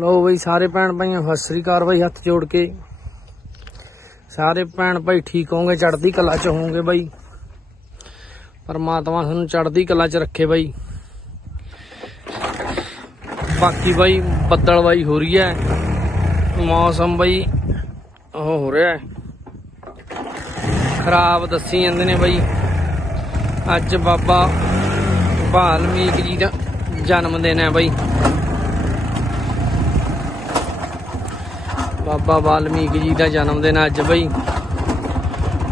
ਲੋ ਬਈ, ਸਾਰੇ ਭੈਣ ਭਾਈਆਂ, ਸਤਿ ਸ੍ਰੀ ਅਕਾਲ ਬਈ, ਹੱਥ ਜੋੜ ਕੇ। ਸਾਰੇ ਭੈਣ ਭਾਈ ਠੀਕ ਹੋਵੋਗੇ, ਚੜ੍ਹਦੀ ਕਲਾ ਚ ਹੋਵੋਗੇ ਬਈ। ਪਰਮਾਤਮਾ ਤੁਹਾਨੂੰ ਚੜ੍ਹਦੀ ਕਲਾ ਚ ਰੱਖੇ ਬਈ। ਬਾਕੀ ਬਈ, ਬੱਦਲ ਬਾਈ ਹੋ ਰਹੀ ਹੈ ਮੌਸਮ ਬਈ, ਉਹ ਹੋ ਰਿਹਾ ਖਰਾਬ ਦੱਸੀ ਜਾਂਦੇ ਨੇ ਬਈ। ਅੱਜ ਬਾਬਾ ਬਾਲਮੀਕ ਜੀ ਦਾ ਜਨਮ ਦਿਨ ਹੈ ਬਈ। ਬਾਬਾ ਵਾਲਮੀਕ ਜੀ ਦਾ ਜਨਮ ਦਿਨ ਅੱਜ ਬਈ।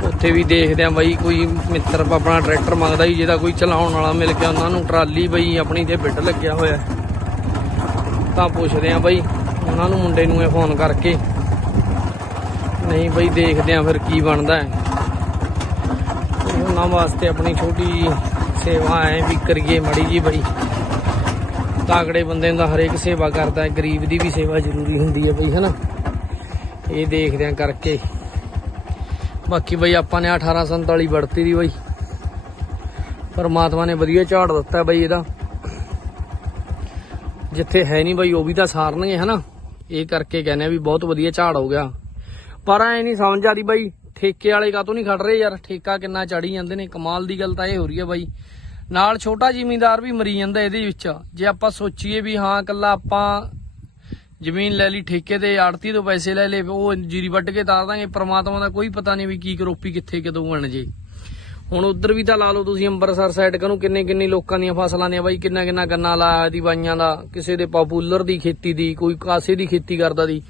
ਉੱਥੇ ਵੀ ਦੇਖਦੇ ਆ ਬਈ ਕੋਈ ਮਿੱਤਰ ਆਪਣਾ ਟਰੈਕਟਰ ਮੰਗਦਾ ਜੀ, ਜਿਹਦਾ ਕੋਈ ਚਲਾਉਣ ਵਾਲਾ ਮਿਲ ਗਿਆ, ਉਹਨਾਂ ਨੂੰ ਟਰਾਲੀ ਬਈ ਆਪਣੀ ਤੇ ਬਿੱਟ ਲੱਗਿਆ ਹੋਇਆ। ਤਾਂ ਪੁੱਛਦੇ ਆ ਬਈ, ਉਹਨਾਂ ਨੂੰ ਮੁੰਡੇ ਨੂੰ ਇਹ ਫੋਨ ਕਰਕੇ। ਨਹੀਂ ਬਈ ਦੇਖਦੇ ਆ ਫਿਰ ਕੀ ਬਣਦਾ ਹੈ। ਉਹਨਾਂ ਵਾਸਤੇ ਆਪਣੀ ਛੋਟੀ ਜਿਹੀ ਸੇਵਾ ਹੈ ਵੀ ਕਰੀਏ ਮੜੀ ਜੀ ਬਈ। ਤਾਗੜੇ ਬੰਦੇ ਦਾ ਹਰੇਕ ਸੇਵਾ ਕਰਦਾ ਹੈ, ਗਰੀਬ ਦੀ ਵੀ ਸੇਵਾ ਜ਼ਰੂਰੀ ਹੁੰਦੀ ਹੈ ਬਈ, ਹਨਾ? ਇਹ ਦੇਖਦੇ ਆ ਕਰਕੇ। ਬਾਕੀ ਬਈ ਆਪਾਂ ਨੇ 1847 ਵੜਤੀ ਦੀ ਬਈ। ਪਰਮਾਤਮਾ ਨੇ ਵਧੀਆ ਝਾੜ ਦਿੱਤਾ ਬਈ ਇਹਦਾ। ਜਿੱਥੇ ਹੈ ਨਹੀਂ ਬਈ, ਉਹ ਵੀ ਤਾਂ ਸਾਰਨਗੇ, ਹਨਾ? ਇਹ ਕਰਕੇ ਕਹਿੰਦੇ ਆ ਵੀ ਬਹੁਤ ਵਧੀਆ ਝਾੜ ਹੋ ਗਿਆ। ਪਰ ਐ ਨਹੀਂ ਸਮਝ ਆ ਰਹੀ ਬਾਈ, ਠੇਕੇ ਵਾਲੇ ਕਾਤੋਂ ਨਹੀਂ ਖੜ ਰਹੇ ਯਾਰ? ਠੇਕਾ ਕਿੰਨਾ ਚੜੀ ਜਾਂਦੇ ਨੇ, ਕਮਾਲ ਦੀ ਗੱਲ ਤਾਂ ਇਹ ਹੋ ਰਹੀ ਹੈ ਬਾਈ। ਨਾਲ ਛੋਟਾ ਜ਼ਿਮੀਂਦਾਰ ਵੀ ਮਰੀ ਜਾਂਦਾ ਇਹਦੇ ਵਿੱਚ। ਜੇ ਆਪਾਂ ਸੋਚੀਏ ਵੀ ਹਾਂ ਕੱਲਾ ਆਪਾਂ ਜ਼ਮੀਨ ਲੈ ਲਈ, ਠੇਕੇ ਤੇ ਆੜਤੀ ਤੋਂ ਪੈਸੇ ਲੈ ਲਏ, ਉਹ ਜੀਰੀ ਵੱਢ ਕੇ ਤਾਰ ਦਾਂਗੇ, ਪ੍ਰਮਾਤਮਾ ਦਾ ਕੋਈ ਪਤਾ ਨਹੀਂ ਵੀ ਕੀ ਕਰੋਪੀ ਕਿੱਥੇ ਕਦੋਂ ਬਣ ਜੇ। ਹੁਣ ਉਧਰ ਵੀ ਤਾਂ ਲਾ ਲਓ ਤੁਸੀਂ ਅੰਮ੍ਰਿਤਸਰ ਸਾਈਡ ਕਨੂੰ ਕਿੰਨੇ ਕਿੰਨੇ ਲੋਕਾਂ ਦੀਆਂ ਫਸਲਾਂ ਨੇ ਬਾਈ, ਕਿੰਨਾ ਕਿੰਨਾ ਗੰਨਾ ਲਾਇਆ ਦੀ, ਬਾਈਆਂ ਦਾ, ਕਿਸੇ ਦੇ ਪਾਪੂਲਰ ਦੀ ਖੇਤੀ ਦੀ, ਕੋਈ ਕਾਸੇ ਦੀ ਖੇਤੀ ਕਰਦਾ ਦੀ।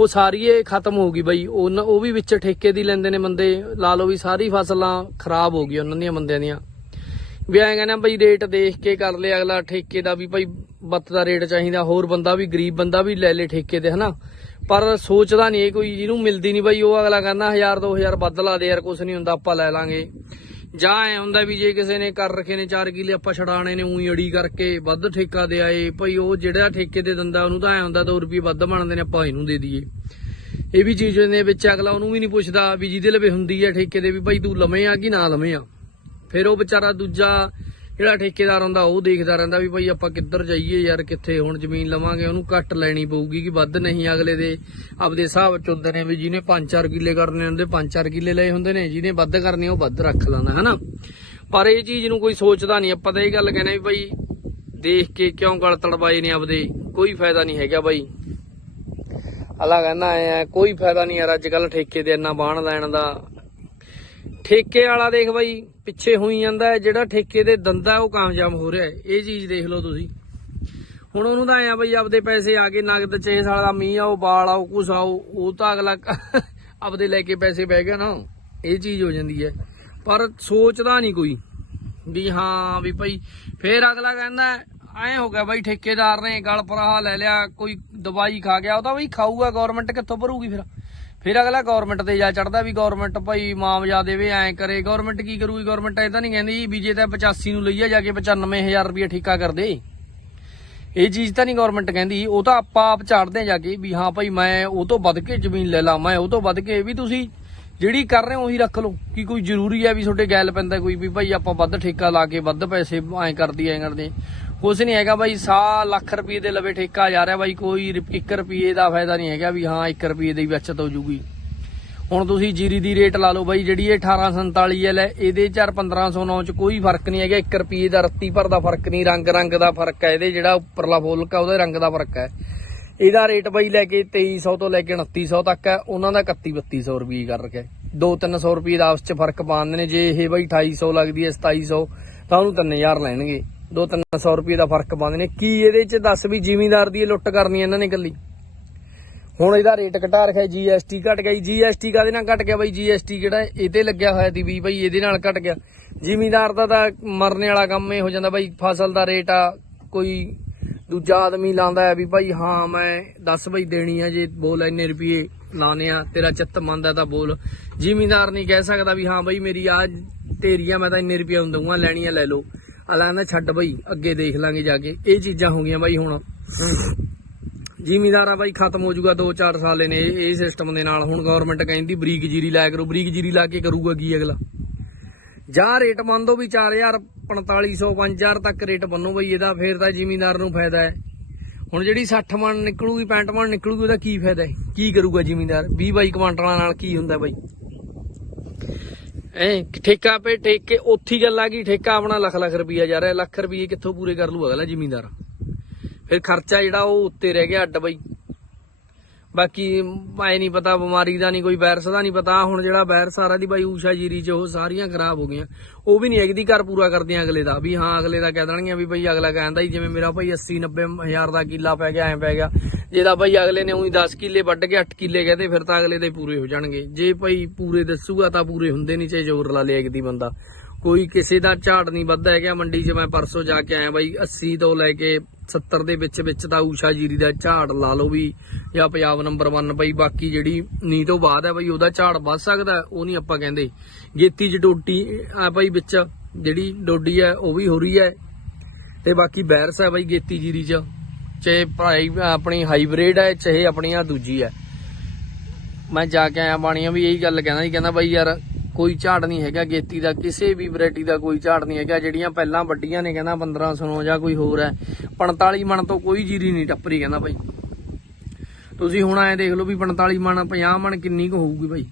ਉਹ ਸਾਰੀ ਇਹ ਖਤਮ ਹੋ ਗਈ ਬਾਈ, ਉਹ ਉਹ ਵੀ ਵਿੱਚ ਠੇਕੇ ਦੀ ਲੈਂਦੇ ਨੇ ਬੰਦੇ, ਲਾ ਲਓ ਵੀ ਸਾਰੀ ਫਸਲਾਂ ਖਰਾਬ ਹੋ ਗਈ ਉਹਨਾਂ ਦੀਆਂ ਬੰਦਿਆਂ ਦੀਆਂ। ਵੀ ਐਂ ਕਹਿੰਦੇ ਆ ਬਈ ਰੇਟ ਦੇਖ ਕੇ ਕਰ ਲਿਆ ਅਗਲਾ, ਠੇਕੇ ਦਾ ਵੀ ਭਾਈ ਬੱਤ ਦਾ ਰੇਟ ਚਾਹੀਦਾ, ਹੋਰ ਬੰਦਾ ਵੀ, ਗਰੀਬ ਬੰਦਾ ਵੀ ਲੈ ਲੇ ਠੇਕੇ ਤੇ, ਹਨਾ? ਪਰ ਸੋਚਦਾ ਨਹੀਂ ਕੋਈ, ਜਿਹਨੂੰ ਮਿਲਦੀ ਨਹੀਂ ਬਾਈ, ਉਹ ਅਗਲਾ ਕਹਿੰਦਾ 1000 2000 ਵੱਧ ਲਾ ਦੇ ਯਾਰ ਕੁਝ ਨਹੀਂ ਹੁੰਦਾ, ਆਪਾਂ ਲੈ ਲਾਂਗੇ। ਜਾਂ ਐ ਹੁੰਦਾ ਵੀ ਜੇ ਕਿਸੇ ਨੇ ਕਰ ਰੱਖੇ ਨੇ 4 ਕਿਲੇ, ਆਪਾਂ ਛਡਾਣੇ ਨੇ ਉਹੀ ਅੜੀ ਕਰਕੇ ਵੱਧ ਠੇਕਾ ਦੇ ਆਏ, ਭਾਈ ਉਹ ਜਿਹੜਾ ਠੇਕੇ ਤੇ ਦਿੰਦਾ, ਉਹਨੂੰ ਤਾਂ ਐ ਹੁੰਦਾ 2 ਰੁਪਏ ਵੱਧ ਬਣਦੇ ਨੇ, ਆਪਾਂ ਇਹਨੂੰ ਦੇ ਦਈਏ। ਇਹ ਵੀ ਚੀਜ਼ ਦੇ ਵਿੱਚ ਅਗਲਾ ਉਹਨੂੰ ਵੀ ਨਹੀਂ ਪੁੱਛਦਾ ਵੀ ਜਿਹਦੇ ਲਵੇ ਹੁੰਦੀ ਹੈ ਠੇਕੇ ਦੇ ਵੀ, ਭਾਈ ਤੂੰ ਲਵੇਂ ਆ ਕਿ ਨਾ ਲਵੇਂ ਆ। ਫਿਰ ਉਹ ਵਿਚਾਰਾ ਦੂਜਾ ਜਿਹੜਾ ਠੇਕੇਦਾਰ ਹੁੰਦਾ, ਉਹ ਦੇਖਦਾ ਰਹਿੰਦਾ ਵੀ ਭਾਈ ਆਪਾਂ ਕਿੱਧਰ ਜਾਈਏ ਯਾਰ, ਕਿੱਥੇ ਹੁਣ ਜ਼ਮੀਨ ਲਵਾਂਗੇ, ਉਹਨੂੰ ਘੱਟ ਲੈਣੀ ਪਊਗੀ ਕਿ ਵੱਧ ਨਹੀਂ ਅਗਲੇ ਦੇ ਆਪਦੇ ਹਿਸਾਬ ਚ ਹੁੰਦੇ ਨੇ ਵੀ ਜਿਹਨੇ 5-4 ਕਿੱਲੇ ਕਰਨੇ ਹੁੰਦੇ 5-4 ਕਿੱਲੇ ਲਏ ਹੁੰਦੇ ਨੇ, ਜਿਹਨੇ ਵੱਧ ਕਰਨੇ ਉਹ ਵੱਧ ਰੱਖ ਲੈਂਦਾ, ਹਨਾ? ਪਰ ਇਹ ਚੀਜ਼ ਨੂੰ ਕੋਈ ਸੋਚਦਾ ਨਹੀਂ, ਆਪਾਂ ਤਾਂ ਇਹ ਗੱਲ ਕਹਿੰਦੇ ਵੀ ਭਾਈ ਦੇਖ ਕੇ ਕਿਉਂ ਗਲ ਤੜਵਾਏ ਨੇ ਆਪਦੇ, ਕੋਈ ਫਾਇਦਾ ਨਹੀਂ ਹੈਗਾ ਭਾਈ ਅਲਾ ਕਹਿੰਦਾ ਐ ਕੋਈ ਫਾਇਦਾ ਨਹੀਂ ਯਾਰ, ਅੱਜ ਕੱਲ ਠੇਕੇ ਦੇ ਇੰਨਾ ਬਾਣ ਲੈਣ ਦਾ। ਠੇਕੇ ਵਾਲਾ ਦੇਖ ਬਾਈ ਪਿੱਛੇ ਹੋਈ ਜਾਂਦਾ ਹੈ, ਜਿਹੜਾ ਠੇਕੇ ਦੇ ਦੰਦਾ ਉਹ ਕਾਮਯਾਬ ਹੋ ਰਿਹਾ ਹੈ। ਇਹ ਚੀਜ਼ ਦੇਖ ਲਓ ਤੁਸੀਂ। ਹੁਣ ਉਹਨੂੰ ਤਾਂ ਆਇਆ ਬਈ ਆਪਦੇ ਪੈਸੇ ਆ ਕੇ ਨਗਦ 6 ਸਾਲ ਦਾ ਮੀਂਹ ਆਓ ਬਾਲ ਆਓ, ਕੁਛ ਆਓ, ਉਹ ਤਾਂ ਅਗਲਾ ਆਪਦੇ ਲੈ ਕੇ ਪੈਸੇ ਬਹਿ ਗਿਆ ਨਾ। ਇਹ ਚੀਜ਼ ਹੋ ਜਾਂਦੀ ਹੈ। ਪਰ ਸੋਚਦਾ ਨਹੀਂ ਕੋਈ ਵੀ ਹਾਂ, ਵੀ ਭਾਈ ਫੇਰ ਅਗਲਾ ਕਹਿੰਦਾ ਐ ਹੋ ਗਿਆ ਬਾਈ ਠੇਕੇਦਾਰ ਨੇ ਗਲ ਪਰਾਹਾ ਲੈ ਲਿਆ, ਕੋਈ ਦਵਾਈ ਖਾ ਗਿਆ, ਉਹ ਤਾਂ ਬਈ ਖਾਊਗਾ ਗਵਰਨਮੈਂਟ ਕਿੱਥੋਂ ਭਰੂਗੀ ਫਿਰ? ਫਿਰ ਅਗਲਾ ਗਵਰਨਮੈਂਟ ਤੇ ਜਾ ਚੜਦਾ ਵੀ ਗਵਰਨਮੈਂਟ ਭਾਈ ਮਾਮਜਾ ਦੇਵੇ, ਐ ਕਰੇ। ਗਵਰਨਮੈਂਟ ਕੀ ਕਰੂਗੀ? ਗਵਰਨਮੈਂਟ ਇਹ ਤਾਂ ਨਹੀਂ ਕਹਿੰਦੀ ਵੀ ਜੇ ਤਾਂ 85 ਨੂੰ ਲਈਆ ਜਾ ਕੇ 95000 ਰੁਪਏ ਠੇਕਾ ਕਰ ਦੇ ਇਹ ਚੀਜ਼ ਤਾਂ ਨਹੀਂ ਗਵਰਨਮੈਂਟ ਕਹਿੰਦੀ। ਉਹ ਤਾਂ ਆਪਾਂ ਆਪ ਚਾੜਦੇ ਜਾ ਕੇ ਵੀ ਹਾਂ ਭਾਈ ਮੈਂ ਉਹ ਤੋਂ ਵੱਧ ਕੇ ਜ਼ਮੀਨ ਲੈ ਲਾ, ਮੈਂ ਉਹ ਤੋਂ ਵੱਧ ਕੇ ਵੀ ਤੁਸੀਂ ਜਿਹੜੀ ਕਰ ਰਹੇ ਹੋ ਉਹੀ ਰੱਖ ਲਓ। ਕਿ ਕੋਈ ਜ਼ਰੂਰੀ ਹੈ ਵੀ ਤੁਹਾਡੇ ਗੈਲ ਪੈਂਦਾ ਕੋਈ ਵੀ ਭਾਈ ਆਪਾਂ ਵੱਧ ਠੇਕਾ ਲਾ ਕੇ ਵੱਧ ਪੈਸੇ ਐ ਕਰਦੀ, ਐ ਕਰਦੇ। ਕੁਛ ਨਹੀਂ ਹੈਗਾ ਬਾਈ ਸਾ ਲੱਖ ਰੁਪਏ ਦੇ ਲਵੇ ਠੇਕਾ ਜਾ ਰਿਹਾ ਬਾਈ, ਕੋਈ 1 ਰੁਪਏ ਦਾ ਫਾਇਦਾ ਨਹੀਂ ਹੈਗਾ ਵੀ ਹਾਂ 1 ਰੁਪਏ ਦੀ ਬਚਤ ਹੋ ਜੂਗੀ। ਹੁਣ ਤੁਸੀਂ ਜੀਰੀ ਦੀ ਰੇਟ ਲਾ ਲਓ ਬਾਈ, ਜਿਹੜੀ ਇਹ 1847 ਐਲ ਹੈ, ਇਹਦੇ 4 1509 ਚ ਕੋਈ ਫ਼ਰਕ ਨਹੀਂ ਹੈਗਾ 1 ਰੁਪਏ ਦਾ ਰੱਤੀ ਭਰ ਦਾ ਫ਼ਰਕ ਨਹੀਂ, ਰੰਗ ਰੰਗ ਦਾ ਫ਼ਰਕ ਹੈ, ਇਹਦੇ ਜਿਹੜਾ ਉੱਪਰਲਾ ਫੁੱਲਕਾ ਉਹਦੇ ਰੰਗ ਦਾ ਫ਼ਰਕ ਹੈ। ਇਹਦਾ ਰੇਟ ਬਾਈ ਲੈ ਕੇ 2300 ਤੋਂ ਲੈ ਕੇ 2900 ਤੱਕ ਹੈ, ਉਹਨਾਂ ਦਾ 31 3200 ਰੁਪਏ ਕਰ ਰੱਖਿਆ 2-300 ਰੁਪਏ ਦਾ ਆਪਸ ਚ ਫ਼ਰਕ ਪਾਉਂਦੇ ਨੇ, ਜੇ ਇਹ ਬਾਈ 2800 ਲੱਗਦੀ ਹੈ 2700 ਤਾਂ ਉਹਨੂੰ 3000 ਲੈਣਗੇ। 2-300 ਰੁਪਏ ਦਾ ਫ਼ਰਕ ਪਾਉਂਦੇ ਨੇ। ਕੀ ਇਹਦੇ ਚ ਦੱਸ ਵੀ ਜ਼ਿਮੀਂਦਾਰ ਦੀ ਲੁੱਟ ਕਰਨੀ ਇਹਨਾਂ ਨੇ ਇਕੱਲੀ? ਹੁਣ ਇਹਦਾ ਰੇਟ ਘਟਾ ਰੱਖਿਆ ਜੀਐਸਟੀ ਘਟ ਗਿਆ ਜੀਐਸਟੀ ਕਾਦੇ ਨਾਲ ਘਟ ਗਿਆ ਬਾਈ? ਜੀਐਸਟੀ ਕਿਹੜਾ ਇਹ ਤੇ ਲੱਗਿਆ ਹੋਇਆ ਦੀ ਵੀ ਬਾਈ ਇਹਦੇ ਨਾਲ ਘਟ ਗਿਆ। ਜ਼ਿਮੀਂਦਾਰ ਦਾ ਤਾਂ ਮਰਨੇ ਵਾਲਾ ਕੰਮ ਇਹ ਹੋ ਜਾਂਦਾ ਬਾਈ। ਫਸਲ ਦਾ ਰੇਟ ਆ, ਕੋਈ ਦੂਜਾ ਆਦਮੀ ਲਾਉਂਦਾ ਹੈ ਵੀ ਭਾਈ ਹਾਂ ਮੈਂ 10 ਬਈ ਦੇਣੀ ਆ ਜੇ ਬੋਲ ਇੰਨੇ ਰੁਪਏ ਲਾਣੇ ਆ, ਤੇਰਾ ਚਿੱਤ ਮੰਨਦਾ ਤਾਂ ਬੋਲ। ਜ਼ਿਮੀਂਦਾਰ ਨਹੀਂ ਕਹਿ ਸਕਦਾ ਵੀ ਹਾਂ ਬਈ ਮੇਰੀ ਆ ਤੇਰੀ ਆ, ਮੈਂ ਤਾਂ ਇੰਨੇ ਰੁਪਏ ਦਊਂਗਾ ਲੈਣੀ ਆ ਲੈ ਲਓ। ਅਲਾ ਕਹਿੰਦਾ ਛੱਡ ਬਈ, ਅੱਗੇ ਦੇਖ ਲਾਂਗੇ ਜਾ ਕੇ। ਇਹ ਚੀਜ਼ਾਂ ਹੋ ਗਈਆਂ ਬਾਈ ਹੁਣ। ਜ਼ਿਮੀਦਾਰਾ ਬਾਈ ਖਤਮ ਹੋ ਜਾਊਗਾ 2-4 ਸਾਲ ਨੇ ਇਹ ਇਹ ਸਿਸਟਮ ਦੇ ਨਾਲ। ਹੁਣ ਗਵਰਨਮੈਂਟ ਕਹਿੰਦੀ ਬਰੀਕ ਜੀਰੀ ਲਾਇਆ ਕਰੋ, ਬਰੀਕ ਜੀਰੀ ਲਾ ਕੇ ਕਰੂਗਾ ਕੀ ਅਗਲਾ? ਜਾਂ ਰੇਟ ਮੰਨ ਦੋ ਵੀ 4000 4500 5000 ਤੱਕ ਰੇਟ ਬੰਨੋ ਬਈ, ਇਹਦਾ ਫੇਰ ਤਾਂ ਜ਼ਿਮੀਦਾਰ ਨੂੰ ਫਾਇਦਾ ਹੈ। ਹੁਣ ਜਿਹੜੀ 60 ਮਣ ਨਿਕਲੂਗੀ 65 ਮਣ ਨਿਕਲੂਗੀ, ਉਹਦਾ ਕੀ ਫਾਇਦਾ ਹੈ? ਕੀ ਕਰੂਗਾ ਜ਼ਿਮੀਦਾਰ? 20 22 ਕੁਆਂਟਲਾਂ ਨਾਲ ਕੀ ਹੁੰਦਾ ਬਾਈ? ਐ, ਠੇਕਾ ਪੇ ਠੇਕੇ ਉੱਥੀ ਗੱਲ ਆ ਗਈ, ਠੇਕਾ ਆਪਣਾ ਲੱਖ ਲੱਖ ਰੁਪਈਆ ਜਾ ਰਿਹਾ, ਲੱਖ ਰੁਪਈਏ ਕਿੱਥੋਂ ਪੂਰੇ ਕਰ ਲੂ ਅਗਲਾ ਜ਼ਿਮੀਂਦਾਰ। ਫਿਰ ਖਰਚਾ ਜਿਹੜਾ ਉਹ ਉੱਤੇ ਰਹਿ ਗਿਆ ਅੱਡ ਬਾਈ। ਬਾਕੀ ਐ ਨਹੀਂ ਪਤਾ, ਬਿਮਾਰੀ ਦਾ ਨਹੀਂ ਕੋਈ ਵਾਇਰਸ ਦਾ ਨਹੀਂ ਪਤਾ। ਹੁਣ ਜਿਹੜਾ ਵਾਇਰਸ ਆ ਰਿਹਾ ਦੀ ਬਾਈ, ਊਸ਼ਾ ਜੀਰੀ ਚ, ਉਹ ਸਾਰੀਆਂ ਖਰਾਬ ਹੋ ਗਈਆਂ। ਉਹ ਵੀ ਨਹੀਂ ਹੈਗੀ ਘਰ ਪੂਰਾ ਕਰਦੇ ਆ ਅਗਲੇ ਦਾ। ਵੀ ਹਾਂ, ਅਗਲੇ ਦਾ ਕਹਿ ਦੇਣਗੀਆਂ ਵੀ ਬਈ ਅਗਲਾ ਕਹਿੰਦਾ ਹੀ ਜਿਵੇਂ ਮੇਰਾ ਭਾਈ 80 90 ਹਜ਼ਾਰ ਦਾ ਕਿੱਲਾ ਪੈ ਗਿਆ, ਐ ਪੈ ਗਿਆ। ਜਿਹਦਾ ਭਾਈ ਅਗਲੇ ਨੇ ਉਹੀ 10 ਕਿੱਲੇ ਵੱਢ ਕੇ 8 ਕਿੱਲੇ ਕਹਤੇ, ਫਿਰ ਤਾਂ ਅਗਲੇ ਦੇ ਪੂਰੇ ਹੋ ਜਾਣਗੇ। ਜੇ ਭਾਈ ਪੂਰੇ ਦੱਸੂਗਾ ਤਾਂ ਪੂਰੇ ਹੁੰਦੇ ਨਹੀਂ, ਚਾਹੇ ਜ਼ੋਰ ਲਾ ਲਿਆ ਦੀ ਬੰਦਾ। ਕੋਈ ਕਿਸੇ ਦਾ ਝਾੜ ਨਹੀਂ ਵੱਧਦਾ ਹੈਗਾ, ਮੰਡੀ 'ਚ ਮੈਂ ਪਰਸੋਂ ਜਾ ਕੇ ਆਇਆ ਬਾਈ 80 ਤੋਂ ਲੈ ਕੇ 70 ਦੇ ਵਿੱਚ ਵਿੱਚ ਤਾਂ ਊਸ਼ਾ ਜੀਰੀ ਦਾ ਝਾੜ ਲਾ ਲਓ ਵੀ, ਜਾਂ ਪੰਜਾਬ ਨੰਬਰ 1 ਬਈ, ਬਾਕੀ ਜਿਹੜੀ ਨੀ ਤੋਂ ਬਾਅਦ ਹੈ ਬਈ, ਉਹਦਾ ਝਾੜ ਵੱਧ ਸਕਦਾ, ਉਹ ਨਹੀਂ ਆਪਾਂ ਕਹਿੰਦੇ। ਗੇਤੀ 'ਚ ਡੋਡੀ ਆ ਬਈ ਵਿੱਚ ਜਿਹੜੀ ਡੋਡੀ ਹੈ, ਉਹ ਵੀ ਹੋ ਰਹੀ ਹੈ। ਤੇ ਬਾਕੀ ਬੈਰਸ ਹੈ ਬਈ ਗੇਤੀ ਜੀਰੀ 'ਚ, ਚਾਹੇ ਭਾਈ, ਆਪਣੀ ਹਾਈਬ੍ਰਿਡ ਹੈ, ਚਾਹੇ ਆਪਣੀ ਆ ਦੂਜੀ ਹੈ। ਮੈਂ ਜਾ ਕੇ ਆਇਆ ਬਾਣੀਆਂ ਵੀ ਇਹੀ ਗੱਲ ਕਹਿੰਦਾ ਸੀ, ਕਹਿੰਦਾ ਬਾਈ ਯਾਰ ਕੋਈ ਝਾੜ ਨਹੀਂ ਹੈਗਾ, ਗੇਤੀ ਦਾ, ਕਿਸੇ ਵੀ ਵੈਰਾਈਟੀ ਦਾ ਕੋਈ ਝਾੜ ਨਹੀਂ ਹੈਗਾ, ਜਿਹੜੀਆਂ ਪਹਿਲਾਂ ਵੱਡੀਆਂ ਨੇ, ਕਹਿੰਦਾ 1500 ਜਾਂ ਕੋਈ ਹੋਰ ਹੈ। 45 ਮਣ ਤੋਂ ਕੋਈ ਜੀਰੀ ਨਹੀਂ ਟੱਪਰੀ, ਕਹਿੰਦਾ ਬਾਈ ਤੁਸੀਂ ਹੁਣ ਐ ਦੇਖ ਲਓ ਵੀ 45 ਮਣ 50 ਮਣ ਕਿੰਨੀ ਕੁ ਹੋਊਗੀ ਬਾਈ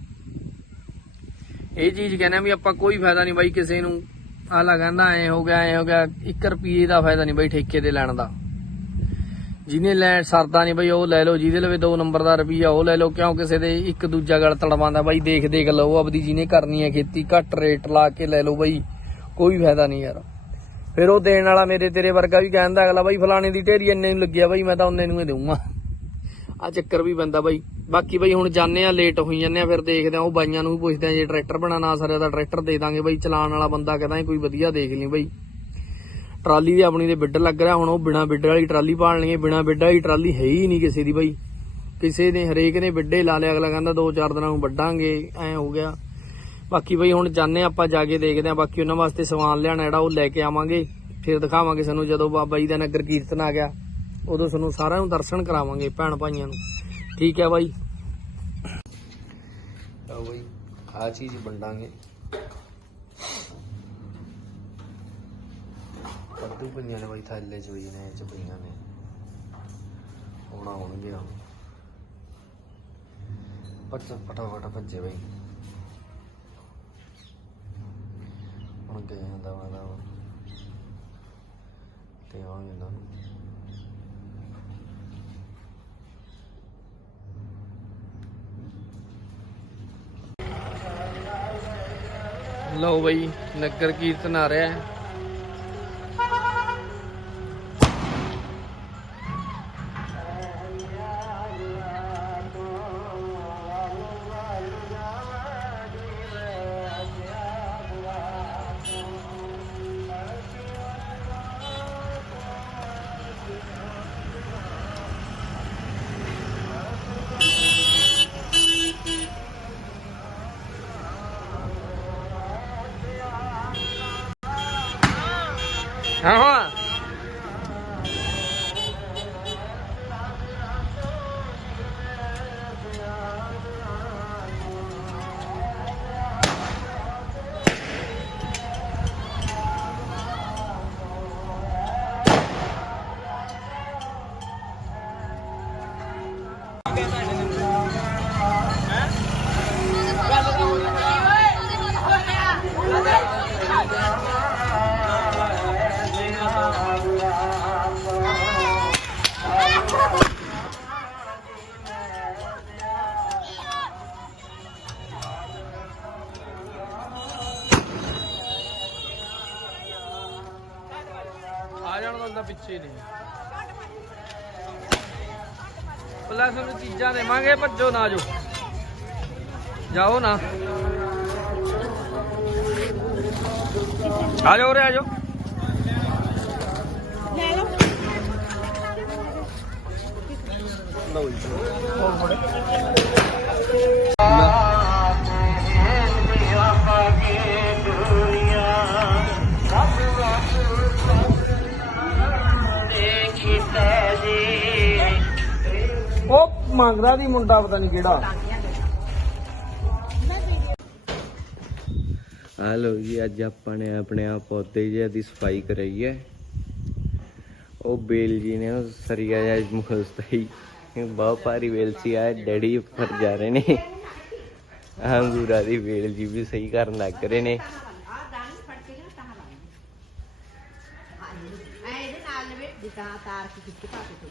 ਇਹ ਚੀਜ਼ ਕਹਿੰਦਾ ਵੀ ਆਪਾਂ ਕੋਈ ਫਾਇਦਾ ਨਹੀਂ ਬਾਈ ਕਿਸੇ ਨੂੰ। ਆਲਾ ਕਹਿੰਦਾ, ਐ ਹੋ ਗਿਆ, ਐ ਹੋ ਗਿਆ 1 ਰੁਪਏ ਦਾ ਫਾਇਦਾ ਨਹੀਂ ਬਾਈ ਠੇਕੇ ਤੇ ਲੈਣ ਦਾ। ਜਿਹਨੇ ਲੈ ਸਰਦਾ ਨਹੀਂ ਬਈ, ਉਹ ਲੈ ਲਓ, ਜਿਹਦੇ ਲਵੇ 2 ਨੰਬਰ ਦਾ ਰੁਪਈਆ, ਉਹ ਲੈ ਲਓ, ਕਿਉਂ ਕਿਸੇ ਦੇ ਇੱਕ ਦੂਜਾ ਗਲ ਤੜਵਾਉਂਦਾ ਬਾਈ, ਦੇਖ ਦੇਖ ਲਓ ਆਪਦੀ ਜਿਹਨੇ ਕਰਨੀ ਹੈ ਖੇਤੀ, ਘੱਟ ਰੇਟ ਲਾ ਕੇ ਲੈ ਲਓ ਬਾਈ, ਕੋਈ ਫਾਇਦਾ ਨਹੀਂ ਯਾਰ। ਫਿਰ ਉਹ ਦੇਣ ਵਾਲਾ ਮੇਰੇ ਤੇਰੇ ਵਰਗਾ ਵੀ ਕਹਿੰਦਾ ਅਗਲਾ ਬਾਈ, ਫਲਾਣੇ ਦੀ ਢੇਰੀ ਇੰਨੇ ਨੂੰ ਲੱਗਿਆ ਬਾਈ, ਮੈਂ ਤਾਂ ਉਹਨੇ ਨੂੰ ਹੀ ਦੇਊਂਗਾ। ਆ ਚੱਕਰ ਵੀ ਪੈਂਦਾ ਬਾਈ। ਬਾਕੀ ਬਾਈ, ਹੁਣ ਜਾਣੇ ਆ ਲੇਟ ਹੋਈ ਜਾਂਦੇ ਆ, ਫਿਰ ਦੇਖਦੇ ਆ, ਉਹ ਬਾਈਆਂ ਨੂੰ ਵੀ ਪੁੱਛਦੇ ਆ, ਜੇ ਟਰੈਕਟਰ ਬਣਾ ਨਾ ਸਰਿਆ ਦਾ ਟਰੈਕਟਰ ਦੇ ਦਾਂਗੇ ਬਾਈ, ਚਲਾਉਣ ਵਾਲਾ ਬੰਦਾ ਕਹਿੰਦਾ ਕੋਈ ਵਧੀਆ ਦੇਖ ਲਈ ਬਾਈ। ਟਰਾਲੀ ਦੀ ਆਪਣੀ ਦੇ ਬਿੱਡ ਲੱਗ ਰਿਹਾ, ਹੁਣ ਉਹ ਬਿਨਾ ਬਿੱਡ ਵਾਲੀ ਟਰਾਲੀ ਪਾਣ ਲਈਏ, ਬਿਨਾ ਬਿੱਡ ਵਾਲੀ ਟਰਾਲੀ ਹੈ ਹੀ ਨਹੀਂ ਕਿਸੇ ਦੀ ਬਾਈ। ਕਿਸੇ ਨੇ ਹਰੇਕ ਨੇ ਬਿੱਡੇ ਲਾ ਲਿਆ, ਅਗਲਾ ਕਹਿੰਦਾ ਦੋ ਚਾਰ ਦਿਨਾਂ ਨੂੰ ਵੱਢਾਂਗੇ, ਐ ਹੋ ਗਿਆ। ਬਾਕੀ ਬਾਈ ਹੁਣ ਜਾਣੇ ਆਪਾਂ, ਜਾ ਕੇ ਦੇਖਦੇ ਆ ਬਾਕੀ ਉਹਨਾਂ ਵਾਸਤੇ ਸਮਾਨ ਲਿਆਣਾ ਜਿਹੜਾ ਉਹ ਲੈ ਕੇ ਆਵਾਂਗੇ। ਫਿਰ ਦਿਖਾਵਾਂਗੇ ਸਾਨੂੰ ਜਦੋਂ ਬਾਬਾ ਜੀ ਦਾ ਨਗਰ ਕੀਰਤਨ ਆ ਗਿਆ, ਉਦੋਂ ਸਾਨੂੰ ਸਾਰਿਆਂ ਨੂੰ ਦਰਸ਼ਨ ਕਰਾਵਾਂਗੇ, ਭੈਣ ਭਾਈਆਂ ਨੂੰ। ਠੀਕ ਹੈ ਬਾਈ। ਆਓ ਬਾਈ ਆ ਚੀਜ਼ ਵੰਡਾਂਗੇ। ਕੱਦੂ ਪਈਆਂ ਨੇ ਬਾਈ ਥੱਲੇ ਚ ਹੋਈ ਨੇ, ਇਹ ਚ ਪਈਆਂ ਨੇ। ਹੁਣ ਆਉਣਗੇ ਹੁਣ ਪੱਟ, ਫਟਾਫਟ ਭੱਜੇ ਬਾਈ। ਹੁਣ ਗਏ ਜਾਂਦਾ ਵਾਲਾ ਤੇ ਆਉਣ ਨਾ। ਲਓ ਬਈ, ਨਗਰ ਕੀਰਤਨ ਆ ਰਿਹਾ। ਹੈ ਹਾਂ ਹਾਂ ਪਿੱਛੇ ਨਹੀਂ। ਪਲੱਸ ਨੂੰ ਚੀਜ਼ਾਂ ਦੇਵਾਂਗੇ ਭੱਜੋ ਨਾ ਜੋ। ਜਾਓ ਨਾ। ਆ ਜਾਓ ਰੇ ਆ ਜਾਓ। ਲੈ ਲਓ ਲਓ ਜੀ ਉਹ ਮੰਗਦਾ ਦੀ ਮੁੰਡਾ ਪਤਾ ਨਹੀਂ ਕਿਹੜਾ। ਆ ਲੋ ਜੀ ਅੱਜ ਆਪਾਂ ਨੇ ਆਪਣੇ ਆ ਪੌਦੇ ਜਿਹੇ ਦੀ ਸਫ਼ਾਈ ਕਰਾਈ ਹੈ। ਉਹ ਬੇਲ ਜੀ ਨੇ ਉਹ ਸਰੀਆ ਜਾਂ ਮੁਖਸਤਾਈ ਬਹੁਤ ਭਾਰੀ ਬੇਲ ਸੀ ਆ ਡੈਡੀ ਉੱਪਰ ਜਾ ਰਹੇ ਨੇ। ਅੰਗੂਰਾ ਦੀ ਬੇਲ ਜੀ ਵੀ ਸਹੀ ਕਰਨ ਲੱਗ ਰਹੇ ਨੇ। ਇਹਦੇ ਨਾਲ ਲਵੇ ਜਿੱਦਾਂ ਤਾਰ ਕੇ ਖਿੱਚ ਪਾ ਕੇ।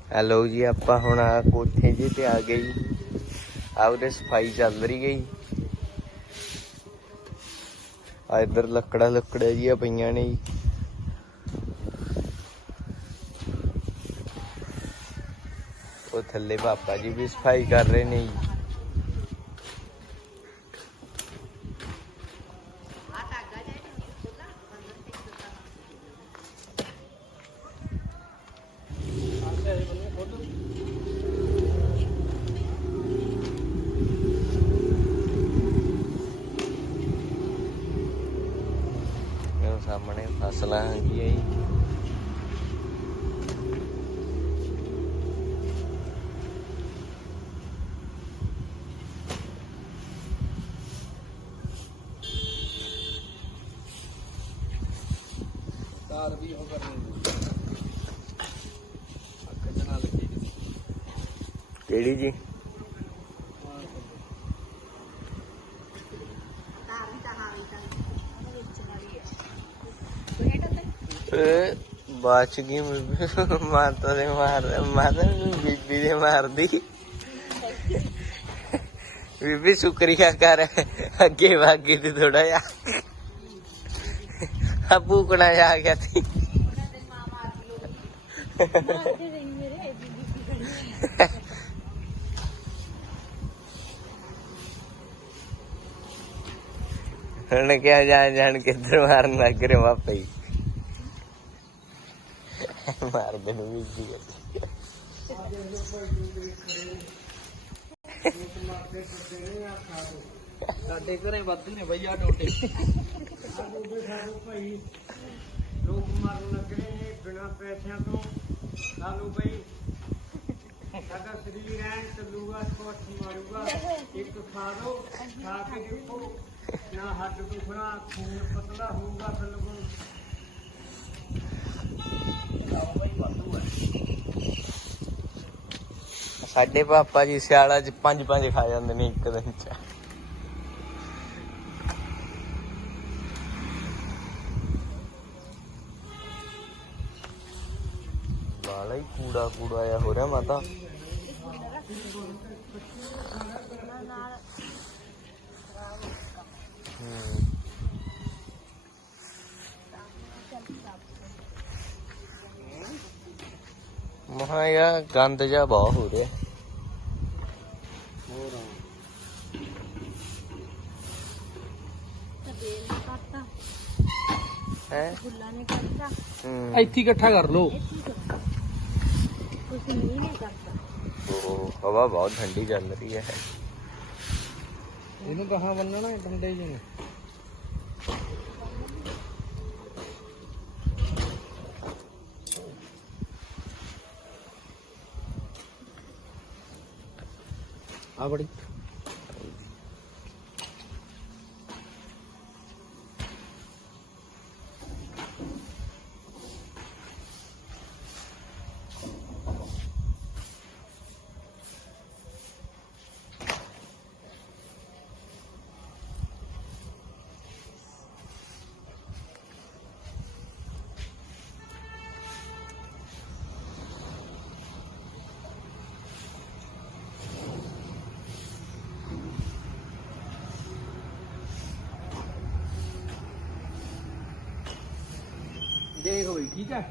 ਹੈਲੋ ਜੀ, ਆਪਾਂ ਹੁਣ ਆ ਕੋਠੇ ਜੀ ਤੇ ਆ ਗਏ ਆ ਉਹਦੇ ਸਫ਼ਾਈ ਚੱਲ ਰਹੀ ਗਈ ਆ ਇੱਧਰ ਲੱਕੜਾ ਲੱਕੜਾ ਜੀਆਂ ਪਈਆਂ ਨੇ ਜੀ। ਉਹ ਥੱਲੇ ਪਾਪਾ ਜੀ ਵੀ ਸਫ਼ਾਈ ਕਰ ਰਹੇ ਨੇ ਜੀ ਆ ਤਾਂ ਅੱਗਾ ਜਾਏ ਖੁੱਲਾ ਅੰਦਰ ਤੇ ਖੁੱਲਾ ਉਹ ਸਾਹਮਣੇ ਫਸਲਾਂ ਹੈਗੀਆਂ ਜੀ ਤਾਰ ਵੀ ਉਹ ਕਰਨੀ ਅੱਖ ਜਨਾ ਲੱਗੀ ਕਿਹੜੀ ਜੀ ਤਾਰ ਵੀ ਤਾਂ ਹਾਵੀ ਤਾਂ ਵਿੱਚ ਵਾਲੀ ਹੈ ਏ ਬਾਚ ਗਈ ਬੀਬੀ। ਮਾਤਾ ਦੇ ਮਾਰ ਮਾਤਾ ਨੂੰ ਬੀਬੀ ਦੇ ਮਾਰਦੀ। ਬੀਬੀ ਸ਼ੁਕਰੀਆ ਕਰ। ਅੱਗੇ ਵਾਗੀ ਤੇ ਥੋੜਾ ਜਿਹਾ। ਆ ਭੂਕਣਾ ਜਾ ਗਿਆ ਸੀ। ਹੁਣ ਕਿਹਾ ਜਾਣ ਜਾਣ ਕਿੱਧਰ ਮਾਰਨ ਲੱਗ ਰਹੇ ਵਾਪੇ ਮਾਰ ਦੇ ਨੂੰ ਵੀ ਜੀ ਸਾਡੇ ਘਰੇ ਵਾਧੂ ਨੇ ਬਈ ਆ ਟੋਟੇ ਲੋਕ ਮਾਰਨ ਲੱਗੇ ਨੇ ਬਿਨਾ ਪੈਸਿਆਂ ਤੋਂ। ਸਾਨੂੰ ਬਈ ਸਾਡਾ ਸਰੀਰ ਐਨ ਚੱਲੂਗਾ ਸਪੋਰਟ ਮਾਰੂਗਾ। ਇੱਕ ਖਾ ਲਓ ਖਾ ਕੇ ਦੇਖੋ। ਨਾ ਹੱਡ ਦੁਖਣਾ ਖੂਨ ਪਤਲਾ ਹੋਊਗਾ ਬਿਲਕੁਲ ਸਾਡੇ ਪਾਪਾ ਜੀ ਸਿਆਲਾ ਚ ਪੰਜ ਪੰਜ ਖਾ ਜਾਂਦੇ ਨੇ ਇੱਕ ਦਿਨ ਚ। ਬਾਲਾ ਹੀ ਕੂੜਾ ਕੂੜਾ ਆਇਆ ਹੋ ਰਿਹਾ ਮਾਤਾ। ਹੂੰ। ਮਹਾ ਯਾਰ ਗੰਦ ਜਿਹਾ ਬਹੁਤ ਹੋ ਰਿਹਾ। ਕੱਟਤਾ ਹੈ? ਫੁੱਲਾਂ ਨੇ ਕੱਟਤਾ ਹੂੰ। ਇੱਥੇ ਇਕੱਠਾ ਕਰ ਲੋ ਕੁਝ ਨਹੀਂ ਨੇ ਕਰਤਾ ਉਹ ਹਵਾ ਬਹੁਤ ਠੰਡੀ ਚੱਲ ਰਹੀ ਹੈ। ਇਹਨੂੰ ਕਹਾਂ ਬੰਨਣਾ ਡੰਡੇ ਜੀ ਆ ਬੜੀ ਦੇਖ ਬਈ ਠੀਕ ਹੈ?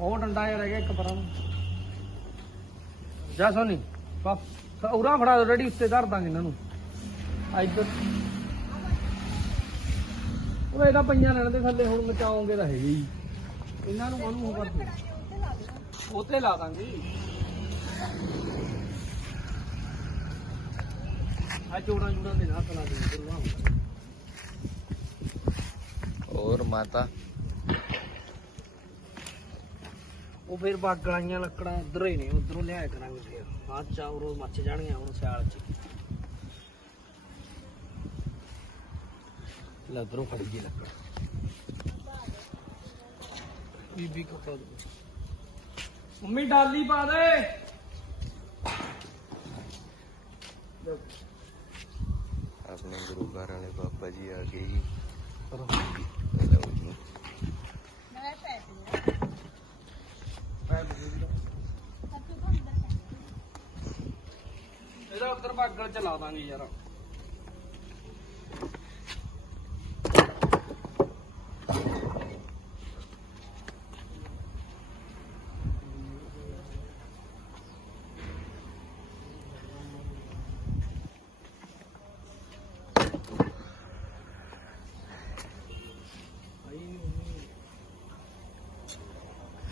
ਉਹ ਡੰਡਾ ਜਿਹਾ ਰਹਿ ਗਿਆ ਇੱਕ ਪਰਾਂ ਜਾ ਸੋਨੀ, ਪਾ ਉਰਾ ਫੜਾ ਦੋ ਰੈਡੀ ਉੱਤੇ ਧਰ ਦਾਂਗੇ ਇਹਨਾਂ ਨੂੰ। ਇੱਧਰ। ਉਹ ਇਹਦਾ ਪਈਆਂ ਰਹਿਣ ਦੇ ਥੱਲੇ, ਹੁਣ ਮਚਾਉਂਗੇ ਤਾਂ ਹੈਗੇ ਹੀ। ਇਹਨਾਂ ਨੂੰ ਮਨੂੰ ਹੋ ਕਰਦੇ। ਉੱਤੇ ਲਾ ਦਾਂਗੇ। ਆ ਜੋੜਾਂ ਜੋੜਾਂ ਦੇ ਨਾ ਕਲਾ ਦੇ ਹੋਰ ਮਾਤਾ। ਉਹ ਫਿਰ ਬਾਗਲਾਈਆਂ ਲੱਕੜਾਂ ਉਧਰੋਂ ਹੀ ਨੇ ਉਧਰੋਂ ਲਿਆਇਆ ਕਰਾਂਗੇ ਫਿਰ। ਬਾਅਦ ਚ ਉਰੋਂ ਮੱਚ ਜਾਣਗੀਆਂ ਹੁਣ ਸਿਆਲ ਚ। ਲੈ ਉਧਰੋਂ ਫੜ ਗਈ ਲੱਕੜ। ਬੀਬੀ ਕੋ ਪਾ ਦੋ ਮੰਮੀ ਡਾਲੀ ਪਾ ਦੇ। ਆਪਣੇ ਗੁਰੂ ਘਰ ਵਾਲੇ ਬਾਬਾ ਜੀ ਆ ਗਏ ਜੀ। ਇਹਦਾ ਉਧਰ ਬਾਗਲ ਚਲਾ ਦਾਂਗੇ ਯਾਰ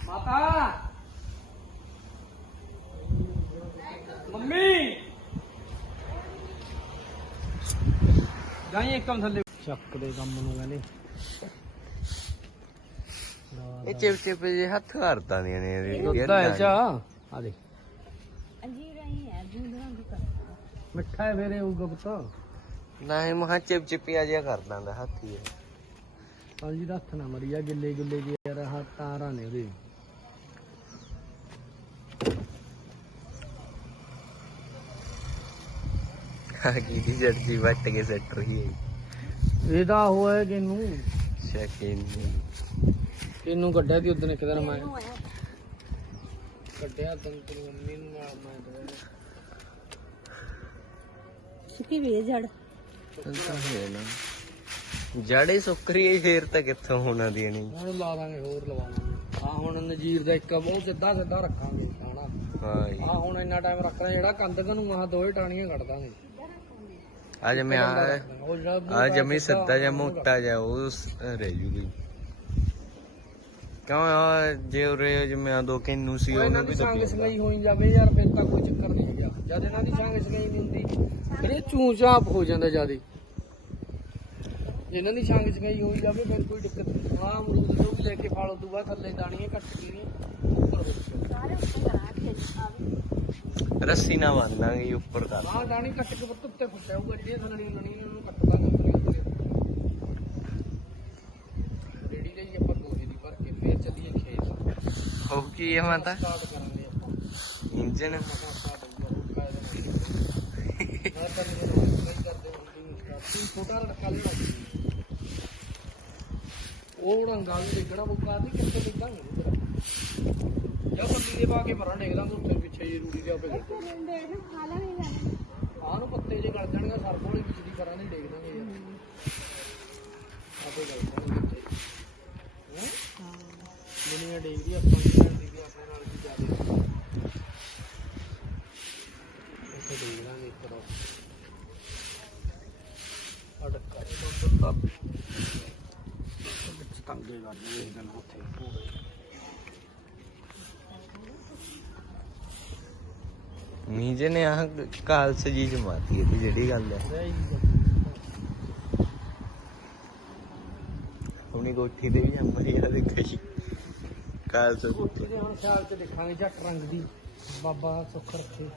ਮਾਤਾ ਮੰਮੀ ਜਾਈ ਇੱਕਮ ਥੱਲੇ। ਚੱਕ ਦੇ ਕੰਮ ਨੂੰ ਕਹਿੰਦੇ। ਇਹ ਚਿਪ ਚਿਪ ਜੇ ਹੱਥ ਕਰਦਾ ਦੀਆਂ ਨੇ ਇਹ ਦੁੱਧ ਹੈ ਚਾ ਆ ਦੇ ਅੰਜੀਰ ਆਈ ਹੈ ਦੂਧ ਰੰਗ ਕਰ ਮਿੱਠਾ ਹੈ ਫੇਰੇ ਉਹ ਗੁਪਤਾ। ਨਹੀਂ ਮਹਾ ਚਿਪ ਚਿਪੀਆ ਜਿਹਾ ਕਰ ਦਿੰਦਾ ਹੱਥੀ। ਹਾਂਜੀ ਦਾ ਹੱਥ ਨਾ ਮਰੀਆ ਗਿੱਲੇ ਗਿੱਲੇ ਜਿਹੇ ਯਾਰ ਤਾਰਾਂ ਨੇ ਉਹਦੇ। ਆ ਕੀ ਦੀ ਜੜਜੀ ਵੱਟ ਕੇ ਸੈੱਟ ਰਹੀ ਹੈ। ਇਹਦਾ ਹੋਇਆ ਕਿਨੂੰ? ਸ਼ਕੀਨ ਕਿਨੂੰ? ਕੱਢਿਆ ਤੀ ਉਦੋਂ ਇੱਕ ਦਿਨ ਮੈਂ? ਕੱਢਿਆ ਤੈਨੂੰ ਤੇਰੀ ਮੰਮੀ ਨੂੰ ਨਾਲ ਮੈਂ ਤੇ ਸੁੱਕੀ ਵੀ ਜੜ ਜੜੇ ਸੁੱਕਰੀ ਹੈ ਫੇਰ ਤਾਂ ਕਿੱਥੋਂ ਹੋਣਾ ਦੀ ਨਹੀਂ ਹੁਣ ਲਾ ਦਾਂਗੇ ਹੋਰ ਲਵਾਵਾਂਗੇ ਆ ਹੁਣ ਨਜੀਰ ਦਾ ਇੱਕ ਬਹੁਤ ਸਿੱਧਾ ਸਿੱਧਾ ਰੱਖਾਂਗੇ ਖਾਣਾ ਹਾਂ ਜੀ। ਆ ਹੁਣ ਇੰਨਾ ਟਾਈਮ ਰੱਖਣਾ ਜਿਹੜਾ ਕੰਦ ਨੂੰ ਮਹਾ ਦੋਏ ਟਾਣੀਆਂ ਕੱਢ ਦਾਂਗੇ। ਮੈਂ ਜਿਹੜਾ ਆ ਜਮੀ ਸਿੱਧਾ ਜਿਹਾ ਮੋਟਾ ਜਿਹਾ ਉਹ ਸ- ਰਹਿ ਜੂਗੀ ਕਿਉਂ ਆ ਜੇ ਉਰੇ ਜਿਵੇਂ ਆ ਦੋ ਕਿੰਨੂ ਸੀ ਉਹਨੂੰ ਦੀ ਵੀ ਸੰਗ ਸਗਾਈ ਹੋਈ ਜਾਵੇ ਯਾਰ ਫਿਰ ਤਾਂ ਕੋਈ ਚੱਕਰ ਨਹੀਂ ਹੈਗਾ ਜਦ ਇਹਨਾਂ ਦੀ ਸੰਗ ਸਗਾਈ ਨਹੀਂ ਹੁੰਦੀ ਫਿਰ ਇਹ ਚੂਚਾਪ ਹੋ ਜਾਂਦਾ ਜਿਆਦੇ ਇਹਨਾਂ ਦੀ ਸੰਗ ਸਗਾਈ ਹੋਈ ਜਾਵੇ ਫਿਰ ਕੋਈ ਦਿੱਕਤ ਨਹੀਂ। ਆ ਅਮਰੂਦ ਤੋਂ ਵੀ ਲੈ ਕੇ ਫਲ ਉਦੋਂ ਬਾਅਦ ਥੱਲੇ ਦਾਣੀਆਂ ਕੱਟ ਕੇ ਉੱਪਰ ਹੋ। ਸਾਰੇ ਉੱਤੇ ਕਰਾ ਕੇ ਆਵੇ ਰੱਸੀ ਨਾ ਬੰਨਾਂਗੇ ਉੱਪਰ ਕਰ ਆਹ ਦਾਣੀ ਕੱਟ ਕੇ ਪੁੱਤ ਉੱਤੇ ਫੁੱਟਿਆ ਹੋਊਗਾ ਜਿਹੜੀਆਂ ਥੱਲੜੀਆਂ ਲਣੀਆਂ ਉਹਨੂੰ ਕੱਟ ਦਾਂਗੇ ਉੱਪਰ ਰੇੜੀ ਜੀ ਆਪਾਂ ਦੋਹੇ ਦੀ ਭਰ ਕੇ ਫੇਰ ਚੱਲੀਏ ਖੇਤ। ਹੋ ਕੀ ਹੈ ਮਾਤਾ? ਸਟਾਰਟ ਕਰਾਂਗੇ ਆਪਾਂ। ਇੰਜਨ ਮਸਾ ਸਟਾਰਟ ਹੋ ਗਿਆ ਉਹ ਕਾਇਦਾ ਮੈਂ ਤਾਂ ਨਹੀਂ ਕਰਦੇ ਹੁੰਦੀ ਤੂੰ ਛੋਟਾ ਰੜਕਾ ਲੈਣਾ ਲਾਂਗੇ ਉੱਥੇ ਪਿੱਛੇ ਜੀ ਰੂੜੀ ਦੇ ਆਪੇ ਇੱਥੇ ਰਹਿੰਦੇ ਨੇ ਖਾਲਾ ਨਹੀਂ ਜਾਣਾ ਆਹ ਨੂੰ ਪੱਤੇ ਜੇ ਗਲ ਜਾਣਗੇ ਸਰ ਕੋਲੇ ਵਿੱਚ ਦੀ ਕਰਾਂ ਨਹੀਂ ਡੇਗ ਦਾਂਗੇ ਯਾਰ। ਆਪੇ ਗਲ ਜਾਣਗੇ ਹੈ? ਹਾਂ। ਦੁਨੀਆ ਡੇਗਦੀ ਆਪਾਂ ਦੀ ਭੈਣ ਦੀ ਵੀ ਆਪਣੇ ਨਾਲ ਕੀ ਜਾਦੇ ਇੱਥੇ ਡੇਗ ਲਾਂਗੇ ਇੱਕ ਦੋ ਅੜਕਾ ਇਹ ਤਾਂ ਵਿੱਚ ਤੰਗੇ ਕਰਦੇ ਇਹ ਗੱਲ ਉੱਥੇ ਪੂਰੇ ਮੀਜੇ ਨੇ, ਆਹ ਕਾਲਸ ਜੀ ਜਮਾਤੀ ਹੈ ਜਿਹੜੀ ਗੱਲ ਹੈ। ਆਪਣੀ ਕੋਠੀ ਤੇ ਵੀ ਜੰਮੀ ਆ ਦੇਖੀ ਕਾਲਸ। ਕੋਠੀ ਦੇ ਹੁਣ ਖਿਆਲ ਚ ਦੇਖਾਂਗੇ, ਜੱਟ ਰੰਗ ਦੀ, ਬਾਬਾ ਸੁੱਖ ਰੱਖੇ।